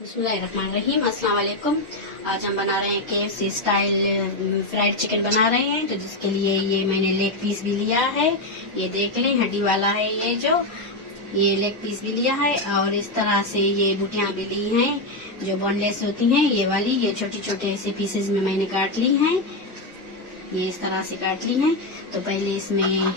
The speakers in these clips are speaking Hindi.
बिस्मिल्लाहिर्रहमानिर्रहीम, अस्सलाम वालेकुम। आज हम बना रहे हैं KFC स्टाइल फ्राइड चिकन बना रहे हैं। तो जिसके लिए ये मैंने लेग पीस भी लिया है, ये देख लें, हड्डी वाला है ये लेग पीस भी लिया है। और इस तरह से ये बुटियां भी ली हैं जो बोनलेस होती हैं, ये वाली, ये छोटे छोटे ऐसे पीसेस में मैंने काट ली हैं, ये इस तरह से काट ली हैं। तो पहले इसमें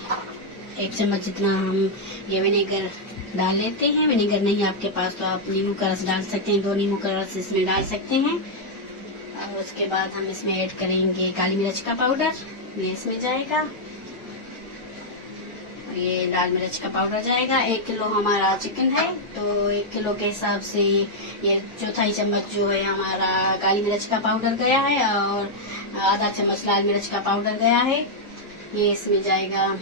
1 चम्मच जितना हम ये विनेगर डाल लेते हैं। विनेगर नहीं आपके पास तो आप नींबू का रस डाल सकते हैं, 2 नींबू का रस इसमें डाल सकते हैं। और उसके बाद हम इसमें ऐड करेंगे काली मिर्च का पाउडर, ये इसमें जाएगा। और ये लाल मिर्च का पाउडर जाएगा। 1 किलो हमारा चिकन है तो 1 किलो के हिसाब से ये 1/4 चम्मच जो है हमारा काली मिर्च का पाउडर गया है और आधा चम्मच लाल मिर्च का पाउडर गया है, ये इसमें जाएगा।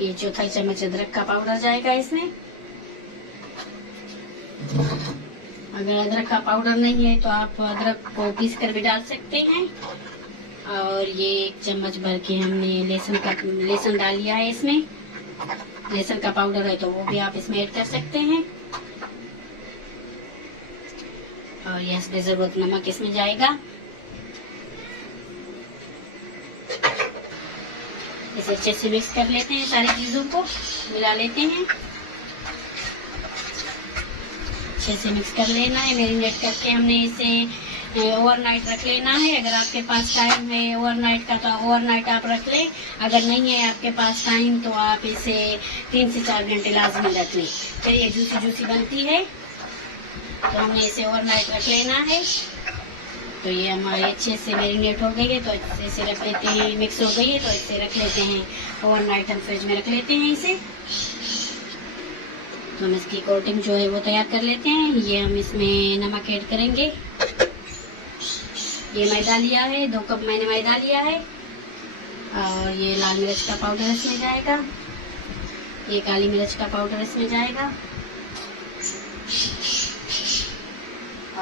ये 1/4 चम्मच अदरक का पाउडर जाएगा इसमें। अगर अदरक का पाउडर नहीं है तो आप अदरक को पीस कर भी डाल सकते हैं। और ये 1 चम्मच भर के हमने लहसुन डाल लिया है इसमें। लहसुन का पाउडर है तो वो भी आप इसमें ऐड कर सकते हैं। और ये हस्बे जरूरत नमक इसमें जाएगा। इसे अच्छे से मिक्स कर लेते हैं, सारी चीजों को मिला लेते हैं, अच्छे से मिक्स कर लेना है। मैरिनेट करके हमने इसे ओवरनाइट रख लेना है। अगर आपके पास टाइम है ओवरनाइट का तो ओवरनाइट आप रख लें, अगर नहीं है आपके पास टाइम तो आप इसे 3 से 4 घंटे लाजमी रख लें, फिर ये जूसी जूसी बनती है। तो हमने इसे ओवरनाइट रख लेना है। तो ये हमारे अच्छे से मैरिनेट हो गई है तो अच्छे से रख लेते हैं, मिक्स हो गई है तो इसे रख लेते हैं ओवरनाइट, हम फ्रिज में रख लेते हैं इसे। तो हम इसकी कोटिंग जो है वो तैयार कर लेते हैं। ये हम इसमें नमक ऐड करेंगे। ये मैदा लिया है, 2 कप मैंने मैदा लिया है। और ये लाल मिर्च का पाउडर इसमें जाएगा, ये काली मिर्च का पाउडर इसमें जाएगा।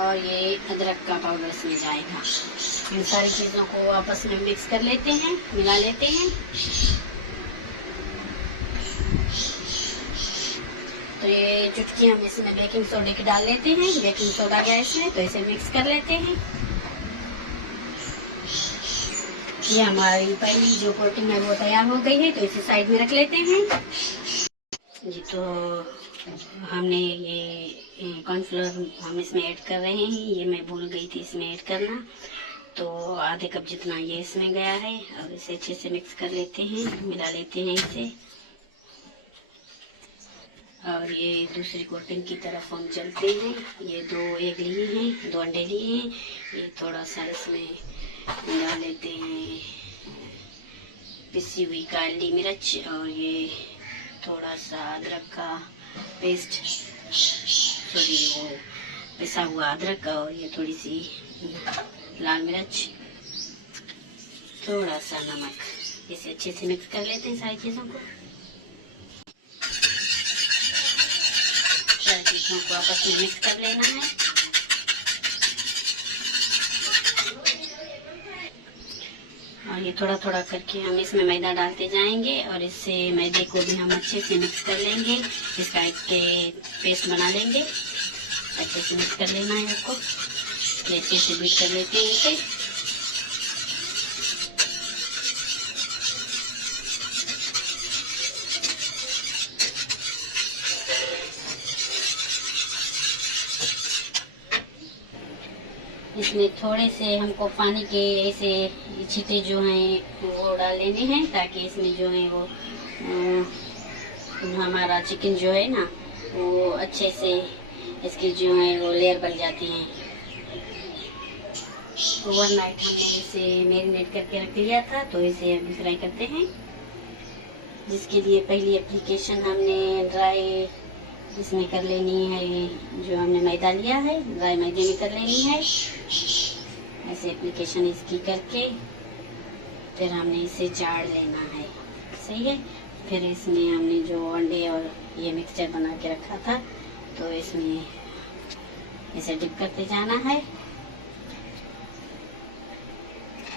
और ये अदरक का पाउडर इसमें जाएगा। इन सारी चीजों को आपस में मिक्स कर लेते हैं, मिला लेते हैं। तो ये चुटकी हम इसमें बेकिंग सोडा की डाल लेते हैं। बेकिंग सोडा गया इसमें तो इसे मिक्स कर लेते हैं। ये हमारी पहली जो कोटिंग है वो तैयार हो गई है तो इसे साइड में रख लेते हैं जी। तो हमने ये कॉर्नफ्लोर हम इसमें ऐड कर रहे हैं, ये मैं भूल गई थी इसमें ऐड करना। तो आधे कप जितना ये इसमें गया है और इसे अच्छे से मिक्स कर लेते हैं, मिला लेते हैं इसे। और ये दूसरी कोटिंग की तरफ हम चलते हैं। ये 2 एग लिए हैं, 2 अंडे लिए हैं, ये थोड़ा सा इसमें मिला लेते हैं पिसी हुई काली मिर्च और ये थोड़ा सा अदरक का पेस्ट, सॉरी वो पिसा हुआ अदरक, और ये थोड़ी सी लाल मिर्च, थोड़ा सा नमक। इसे अच्छे से मिक्स कर लेते हैं सारी चीज़ों को। सारी चीज़ों को आपस में मिक्स कर लेना है। और ये थोड़ा थोड़ा करके हम इसमें मैदा डालते जाएंगे और इससे मैदे को भी हम अच्छे से मिक्स कर लेंगे। इसका एक पेस्ट बना लेंगे, अच्छे से मिक्स कर लेना है इसको। अच्छे से बीट कर लेते हैं इसे। इसमें थोड़े से हमको पानी के ऐसे छींटे जो हैं वो डाल लेने हैं ताकि इसमें जो है वो हमारा चिकन जो है ना वो अच्छे से इसकी जो है वो लेयर बन जाती हैं। ओवरनाइट हमने इसे मैरिनेट करके रख लिया था तो इसे हम फ्राई करते हैं। जिसके लिए पहली एप्लीकेशन हमने ड्राई इसमें कर लेनी है, जो हमने मैदा लिया है ड्राई मैदे में कर लेनी है। ऐसे एप्लीकेशन इसकी करके फिर हमने इसे चाड़ लेना है, सही है। फिर इसमें हमने जो अंडे और ये मिक्सचर बना के रखा था तो इसमें इसे डिप करते जाना है।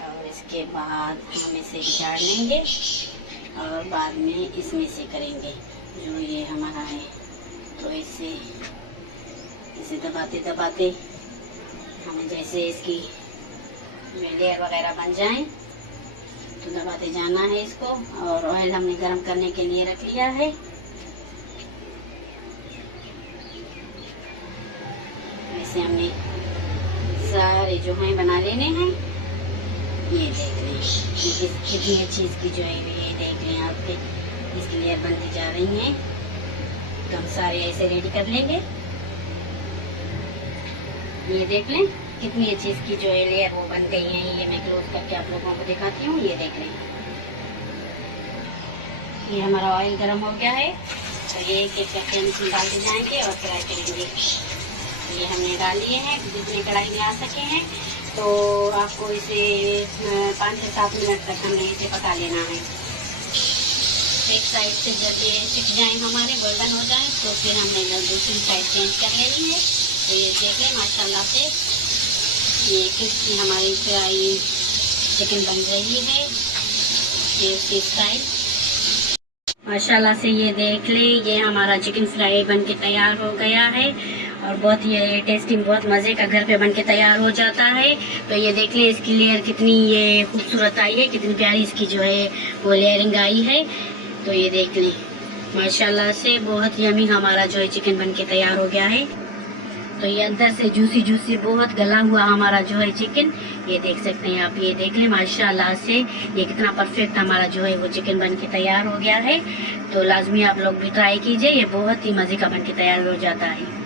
और इसके बाद हम इसे चाड़ लेंगे और बाद में इसमें से करेंगे जो ये हमारा है। तो इसे इसे दबाते दबाते हमें जैसे इसकी लेयर वगैरह बन जाए तो दबाते जाना है इसको। और ऑयल हमने गरम करने के लिए रख लिया है। ऐसे हमने सारे जो हैं बना लेने हैं। ये देख लें कितनी अच्छी इसकी जो है, ये देख लें आपके इसकी लेयर बनती जा रही है। तो हम सारे ऐसे रेडी कर लेंगे। ये देख लें कितनी अच्छी इसकी जो है लेयर वो बन गई है। ये मैं क्लोज करके आप लोगों को दिखाती हूँ। ये देख लें, ये हमारा ऑयल गर्म हो गया है। तो ये एक एक करके हम इसमें डालते जाएंगे और फ्राई करेंगे। ये हमने डाल लिए हैं, जितने कढ़ाई में आ सके हैं। तो आपको इसे 5 से 7 मिनट तक हमने इसे पका लेना है। एक साइड से जब ये सिक जाए हमारे, गोल्डन हो जाए, तो फिर हमने दूसरी साइड चेंज कर लेनी है। तो ये देख लें माशाल्लाह से ये कितनी हमारी फ्राई चिकन बन रही है। ये उसकी स्टाइल माशाल्लाह से ये देख ले, ये हमारा चिकन फ्राई बन के तैयार हो गया है। और बहुत ये टेस्टी, बहुत मज़े का घर पे बन के तैयार हो जाता है। तो ये देख ले इसकी लेयर कितनी ये खूबसूरत आई है, कितनी प्यारी इसकी जो है वो लेयरिंग आई है। तो ये देख लें माशाल्लाह से बहुत यमी हमारा जो है चिकन बन के तैयार हो गया है। तो ये अंदर से जूसी जूसी बहुत गला हुआ हमारा जो है चिकन, ये देख सकते हैं आप। ये देख लें माशाल्लाह से ये कितना परफेक्ट हमारा जो है वो चिकन बन के तैयार हो गया है। तो लाजमी आप लोग भी ट्राई कीजिए, ये बहुत ही मज़े का बन के तैयार हो जाता है।